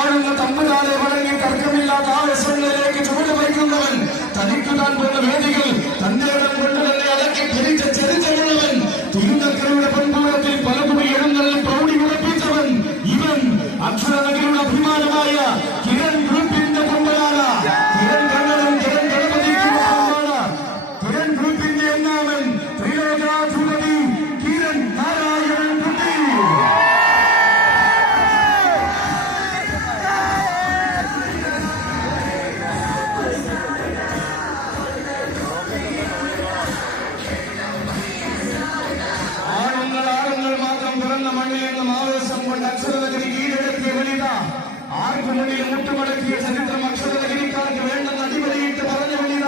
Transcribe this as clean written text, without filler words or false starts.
വാഴുന്ന തമ്പുരാനെ വഴങ്ങി തർക്കമില്ലാത്ത ആവശ്യങ്ങളിലേക്ക് ചുവട് വയ്ക്കുന്നവൻ, തനിക്ക് താൻ പോന്ന വേദികൾ തന്റെ ഇടം കൊണ്ട് തന്നെ അടക്കി ധരിച്ച ചരിത്രമുള്ളവൻ, തിരുനക്കരയുടെ പൻപൂരത്തിൽ പലകുടി എഴുന്നള്ളിൽ പ്രൗഢി ഉറപ്പിച്ചവൻ ഇവൻ. അക്ഷരനഗരിയുടെ അഭിമാനമായ കിരൺ ഗ്രൂപ്പിന്റെ കൊമ്പനാണ്. കിരൺ കണ്ണനും കിരൺ ഗണപതിക്കുമാണ്. കിരൺ ഗ്രൂപ്പിന്റെ ഒന്നാമൻ ത്രിലോകാധിപതി കിരൺ നാരായണൻ കുട്ടി. ആളുകൾ മാത്രം പിറന്ന മണ്ണിൽ നിന്നും ആവേശം കൊണ്ട് അക്ഷരനഗരി കീഴടക്കിയ വനിത, ആർക്കു മുന്നിൽ മുട്ടുമടക്കിയ ചരിത്രം അക്ഷരനഗരിക്കാർക്ക് വേണ്ടെന്ന് അടിപൊളിയിട്ട് പറഞ്ഞ വനിത,